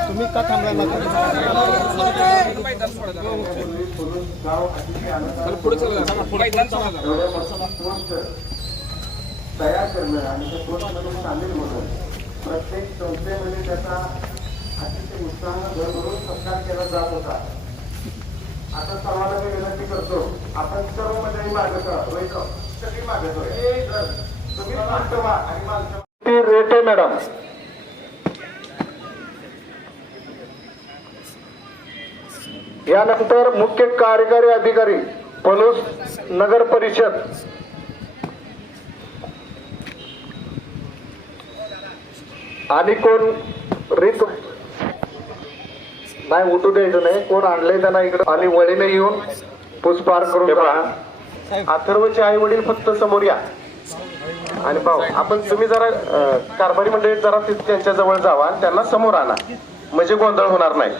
तुम्ही का थांबला एवढ्या तयार करणं आणि त्या पोस्टमध्ये सामील होणं प्रत्येक संस्थेमध्ये त्याचा अतिशय उत्साहानं भरभरून सत्कार केला जात होता आता सर्वांना मी विनंती करतो आपण सर्व मंडळी मागत रोहित सगळी मागत तुम्ही आणि मागतो रेटे मॅडम यानंतर मुख्य कार्यकारी अधिकारी पलूस नगर परिषद. आणि कोण रीत नाही उठू द्यायचं नाही. कोण आणलंय त्यांना इकडे? आणि वळीने येऊन पुष्पहार करून. अथर्वचे आई वडील फक्त समोर या. आणि भाऊ आपण तुम्ही जरा कारभारी मंडळीत जरा त्यांच्या जवळ जावा आणि त्यांना समोर आणा. म्हणजे गोंधळ होणार नाही.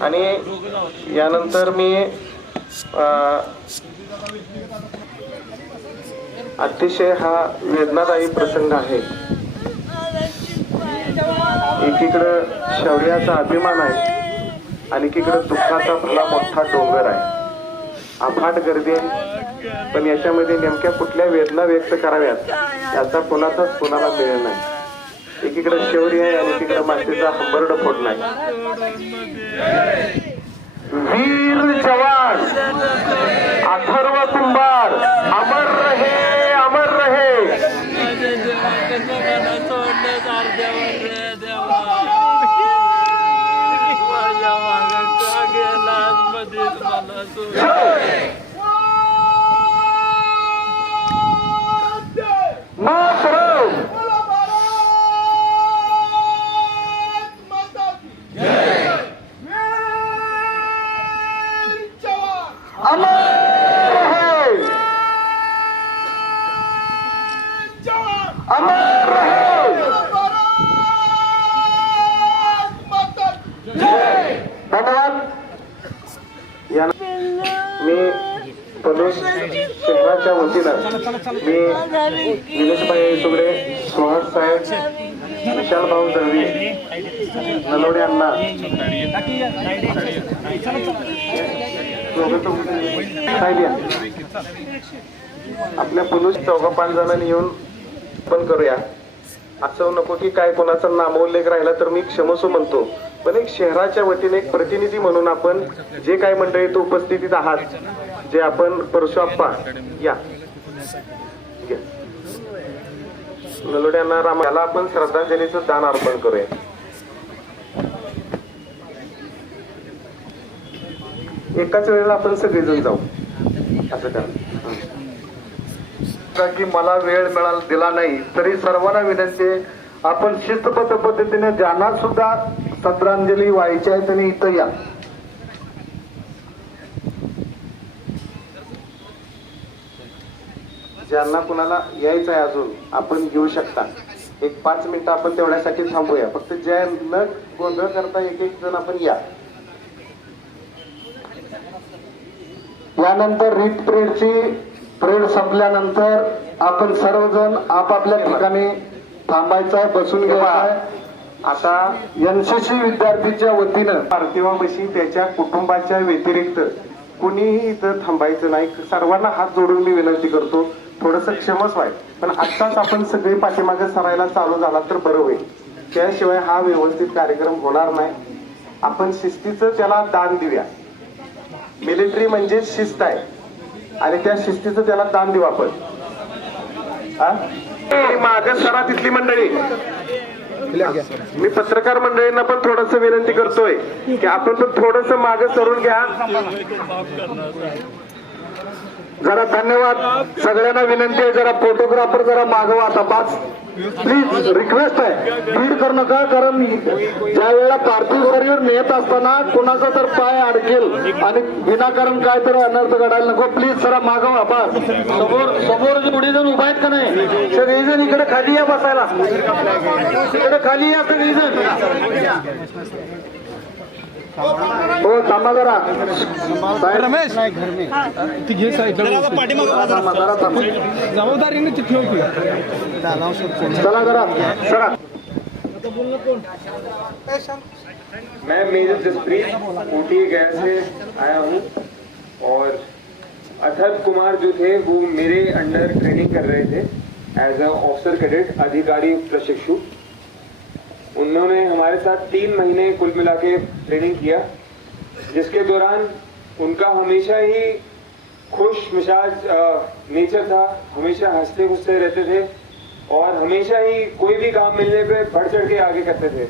आणि यानंतर मी अतिशय हा वेदनादायी प्रसंग आहे. एकीकडं शौर्याचा अभिमान आहे आणि एकीकडं दुःखाचा भला मोठा डोंगर आहे. अफाट गर्दी आहे. पण याच्यामध्ये नेमक्या कुठल्या वेदना व्यक्त कराव्यात याचा कोणाचाच कोणाला मिळेल नाही. एकीकडे शौर्य आहे आणि तिकडे मातीचा हंबरड फोडलाय. वीर जवान अथर्व कुंभार अमर रहे अमर धन्यवाद. या मी प्रदेश शहराच्या वतीनं मी निलेशभाई सुगडे सुहास साहेब विशाल भाऊ दळवी नलवडे यांना आपल्या पुलूस चौघा पाच जणांनी येऊन पण करूया. असं नको की काय कोणाचा नामोल्लेख राहिला तर मी क्षमसो म्हणतो. पण एक शहराच्या वतीने एक प्रतिनिधी म्हणून आपण जे काय मंडळी तो उपस्थितीत आहात जे आपण परशुआप्पा या. नलोड्यांना राम याला आपण श्रद्धांजलीचं दान अर्पण करूया. एकाच वेळेला आपण सगळेजण जाऊ. असं करा. की मला वेळ मिळाला दिला नाही तरी सर्वांना विनंती आहे आपण शिस्तबद्ध पद्धतीने ज्यांना सुद्धा सत्रांजली व्हायची आहे त्यांनी इथं या. ज्यांना कुणाला यायचं आहे अजून आपण घेऊ शकता. एक पाच मिनिटं आपण तेवढ्यासाठी थांबूया. फक्त ज्या न गोंधळ करता एक एक जण आपण या. यानंतर रीत परेडची परेड संपल्यानंतर आपण सर्वजण आपापल्या ठिकाणी थांबायचं आहे बसून घ्यायचं आहे. आता एनसीसी विद्यार्थीच्या वतीनं पार्थिवापाशी त्याच्या कुटुंबाच्या व्यतिरिक्त कुणीही इथं थांबायचं नाही. सर्वांना हात जोडून मी विनंती करतो. थोडस क्षमच व्हाय पण आत्ताच आपण सगळे पाठीमागे सरायला चालू झाला तर बरं होईल. त्याशिवाय हा व्यवस्थित कार्यक्रम होणार नाही. आपण शिस्तीचं त्याला दान देऊया. मिलिटरी म्हणजे शिस्त आहे. आणि त्या शिस्तीचं त्याला दान देऊ आपण. माझ्या सरा तिथली मंडळी. मी पत्रकार मंडळींना पण थोडस विनंती करतोय की आपण पण थोडस मागे सरून घ्या. जरा धन्यवाद. सगळ्यांना विनंती आहे जरा फोटोग्राफर जरा मागवा आता पाच प्लीज रिक्वेस्ट आहे. भीड करू नका कारण ज्या वेळेला पार्थिव शरीर नेत असताना कोणाचा तर पाय अडकेल आणि विनाकारण काय तर अनर्थ घडायला नको. प्लीज जरा मागवा बस. समोर समोर जेवढी जण उभा आहेत का नाही? सगळेजण इकडे खाली या बसायला. इकडे खाली या सगळेजण. हो थांबा जरा साहेब, रमेश। ती घे थांबा. जबाबदारीने ती ठेव की. चला जरा. चला. मैं मेजर जसप्रीत ऊटी गैर से आया हूँ और अथर्व कुमार जो थे वो मेरे अंडर ट्रेनिंग कर रहे थे एज अ ऑफिसर कैडेट अधिकारी प्रशिक्षु। उन्होंने हमारे साथ तीन महीने कुल मिला के ट्रेनिंग किया, जिसके दौरान उनका हमेशा ही खुश मिजाज नेचर था, हमेशा हँसते खुशते रहते थे और हमेशा ही कोई भी काम मिलने पे बढ़ चढ़ के आगे करते थे।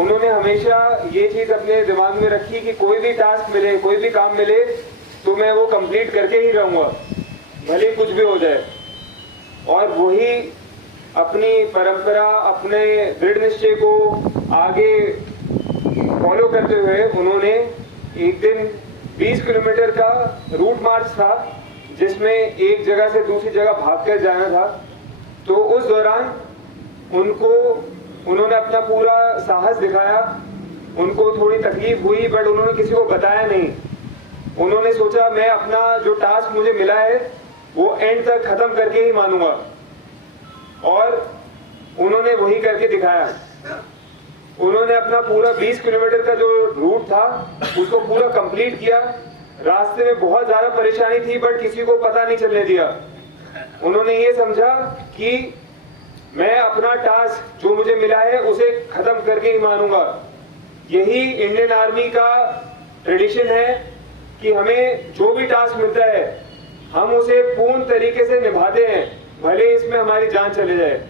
उन्होंने हमेशा ये चीज़ अपने दिमाग में रखी कि कोई भी टास्क मिले, कोई भी काम मिले तो मैं वो कंप्लीट करके ही रहूँगा, भले कुछ भी हो जाए। और वही अपनी परंपरा, अपने दृढ़ निश्चय को आगे फॉलो करते हुए उन्होंने एक दिन 20 किलोमीटर का रूट मार्च था, जिसमें एक जगह से दूसरी जगह भागकर जाना था। तो उस दौरान उनको, उन्होंने अपना पूरा साहस दिखाया। उनको थोड़ी तकलीफ़ हुई बट उन्होंने किसी को बताया नहीं। उन्होंने सोचा, मैं अपना जो टास्क मुझे मिला है, वो एंड तक खत्म करके ही मानूँगा। और उन्होंने वही करके दिखाया। उन्होंने अपना पूरा 20 किलोमीटर का जो रूट था, उसको पूरा कंप्लीट किया। रास्ते में बहुत ज़्यादा परेशानी थी बट किसी को पता नहीं चलने दिया। उन्होंने ये समझा कि मैं अपना टास्क जो मुझे मिला है, उसे खत्म करके ही मानूँगा। यही इंडियन आर्मी का ट्रेडिशन है कि हमें जो भी टास्क मिलता है, हम उसे पूर्ण तरीके से निभाते हैं। भले इसमें हमारी जान चले जाए।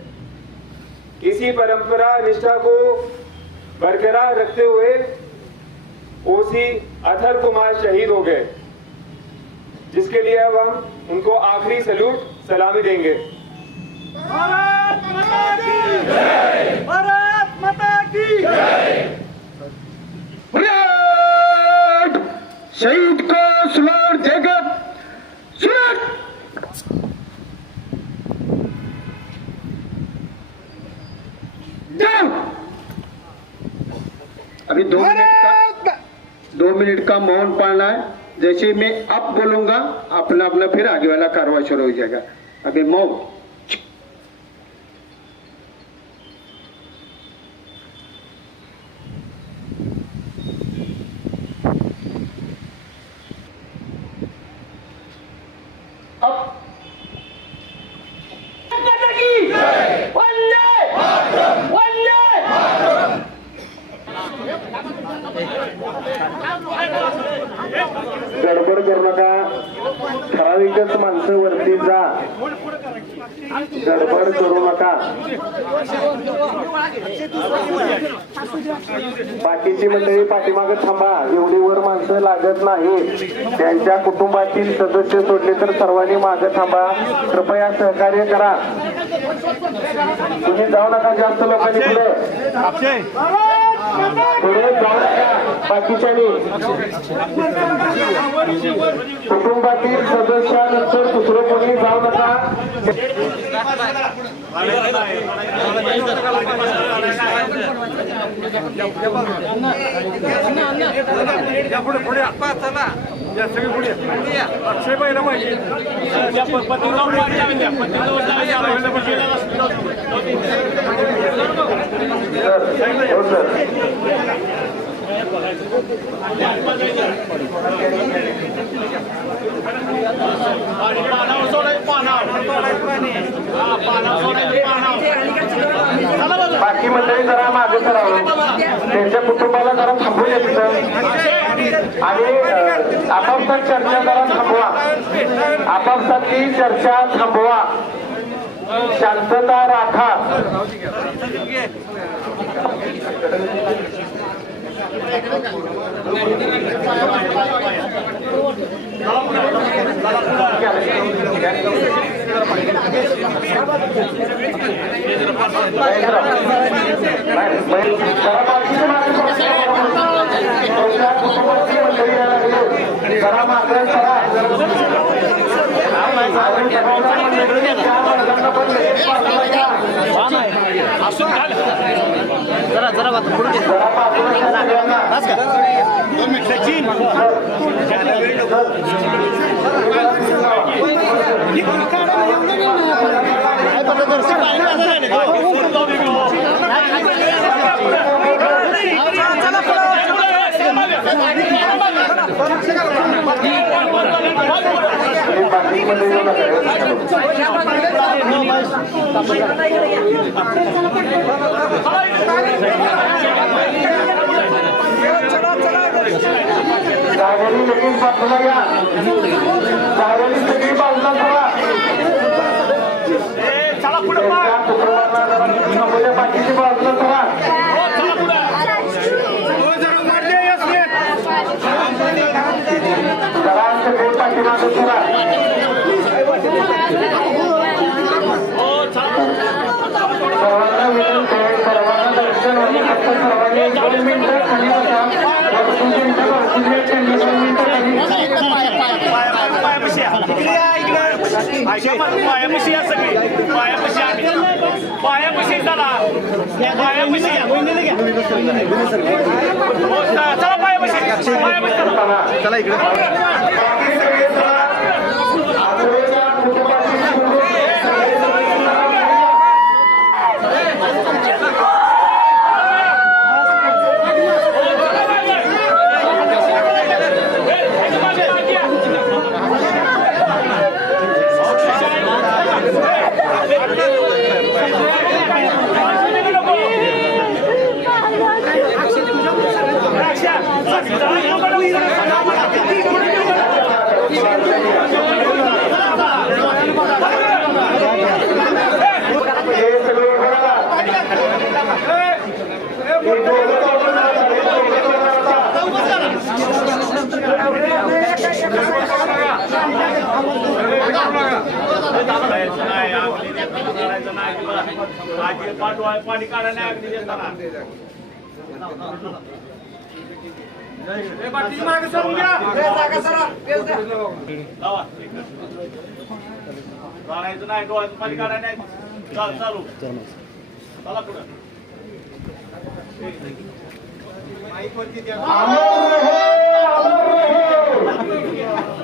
इसी परंपरा निष्ठा को बरकरार रखते हुए ओसी अथर कुमार शहीद हो गए जिसके लिए अब हम उनको आखिरी सैल्यूट सलामी देंगे। भारत माता की जय! भारत माता की परेड! शहीद को सलाम जगत। अभी दो मिनट का दो मिनट का मौन पालना है। जैसे मैं अब बोलूंगा अपना अपना फिर आगे वाला कार्रवाई शुरू हो जाएगा। अभी मौन। गडबड करू नका. ठराविकच माणसं वरती जा. गडबड करू नका. बाकीची मंडळी पाठीमागे थांबा. एवढी वर माणसं लागत नाही. त्यांच्या कुटुंबातील सदस्य सोडले तर सर्वांनी मागे थांबा. कृपया सहकार्य करा. तुम्ही जाऊ नका जास्त लोकांनी पुढे. पुढे जाऊ नका बाकीच्यानी कुटुंबातील सदस्यानंतर दुसरं कोणी जाऊ नका. सर हो सर बाकी मंडळी जरा मागे करावं त्यांच्या कुटुंबाला जरा थांबू द्यायचं आणि आपापसात चर्चा जरा थांबवा. आपापसातली चर्चा थांबवा. शांतता राखा. जरा जरा बात पुढे घे. काय पडलं दर्शन पाहिलं असं नाही ना. जागेली लगेच बाजूला या जागेली सगळी बाजूला करा जरा समोरच्या बाकीची बाजूला करा जरा सगळी पाठीमागं करा सर्वांना विनंती आहे सर्वांना दर्शन होईल फक्त सर्वांनी एक दोन मिनिटं खाली बसा वरतून त्यांच्या वरतून एक त्यांनी दोन मिनिटं खाली पायापशी या सगळी पायापशी आम्ही पायापशी चला पायापशी चला पायापशी पायापशी चला चला इकडे बाकी सगळे चला आजोबाच्या कुटुंबाची सुरू हे सगळे उभं राहा. हे दोघं चौघं राहा. हे दोघं चौघं राहा. पाणी काढा नाही अगदी देताना. बाकीची मागे सरून घ्या. लावा. चालायचं नाही डोळ्याचं पाणी काढा नाही. चाल चालू. चला पुढं. रहे, अमर रहे.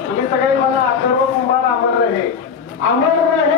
तुम्ही सगळे मला अथर्व कुंभार अमर रहे अमर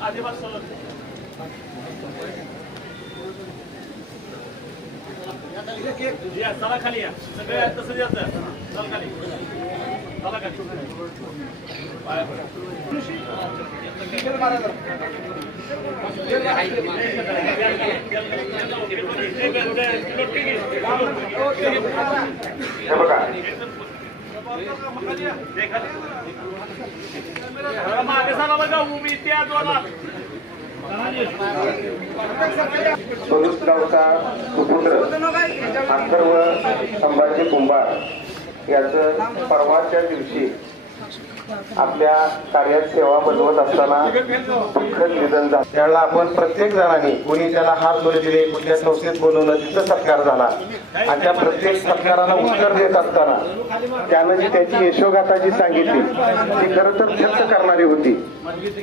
आदिवास सलग या चला खाली या. सगळे आहेत तसं यायचं चल खाली. मागे साला बघा उभी त्या सुपुत्र संभाजी कुंभार. याचं परवाच्या दिवशी आपल्या कार्यात सेवा बजावत असताना दुःखद निधन झालं. त्यावेळेला आपण प्रत्येक जणांनी कुणी त्याला हात जोडे दिले कुठल्या संस्थेत बोलवलं तिथं सत्कार झाला. आणि त्या प्रत्येक सत्काराला उत्तर देत असताना त्यानं जी त्याची यशोगाथा जी सांगितली ती खरं तर व्यक्त करणारी होती.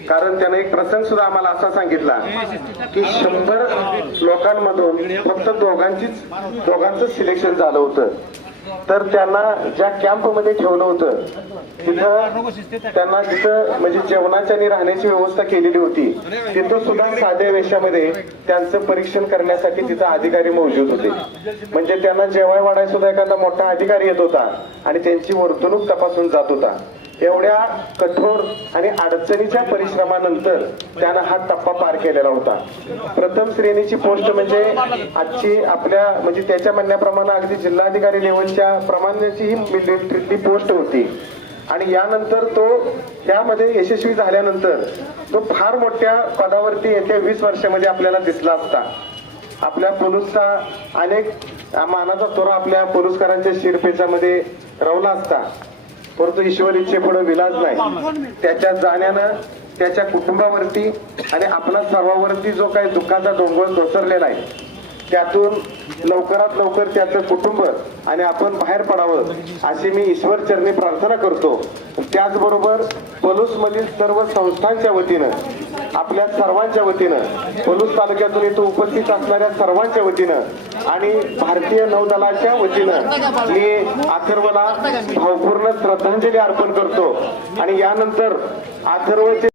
कारण त्यानं एक प्रसंग सुद्धा आम्हाला असा सांगितला की शंभर लोकांमधून फक्त दोघांचीच दोघांचं सिलेक्शन झालं होतं. तर त्यांना ज्या कॅम्पमध्ये ठेवलं होतं तिथं त्यांना तिथं म्हणजे जेवणाची आणि राहण्याची व्यवस्था केलेली होती तिथं सुद्धा साध्या वेशामध्ये त्यांचं परीक्षण करण्यासाठी तिथं अधिकारी मौजूद होते. म्हणजे त्यांना जेवाय वाढायला सुद्धा एखादा मोठा अधिकारी येत होता आणि त्यांची वर्तणूक तपासून जात होता. एवढ्या कठोर आणि अडचणीच्या परिश्रमानंतर त्यानं हा टप्पा पार केलेला होता. प्रथम श्रेणीची पोस्ट म्हणजे आजची आपल्या म्हणजे त्याच्या म्हणण्याप्रमाणे अगदी जिल्हाधिकारी लेवलच्या प्रमाणाची ही मिलिटरी पोस्ट होती. आणि यानंतर तो त्यामध्ये यशस्वी झाल्यानंतर तो फार मोठ्या पदावरती येत्या वीस वर्षामध्ये आपल्याला दिसला असता आपल्या पुरुषचा अनेक मानाचा तोरा आपल्या पोलुसकरांच्या शिरपेचामध्ये रवला असता. परंतु ईश्वर इच्छे पुढे विलाज नाही. त्याच्या जाण्यानं त्याच्या कुटुंबावरती आणि आपल्या सर्वावरती जो काही दुःखाचा डोंगर कोसरलेला आहे त्यातून लवकरात लवकर त्याचं कुटुंब आणि आपण बाहेर पडावं अशी मी ईश्वर चरणी प्रार्थना करतो. त्याचबरोबर पलूसमधील सर्व संस्थांच्या वतीनं आपल्या सर्वांच्या वतीनं पलूस तालुक्यातून इथं उपस्थित असणाऱ्या सर्वांच्या वतीनं आणि भारतीय नौदलाच्या वतीनं मी अथर्वला भावपूर्ण श्रद्धांजली अर्पण करतो. आणि यानंतर अथर्वचे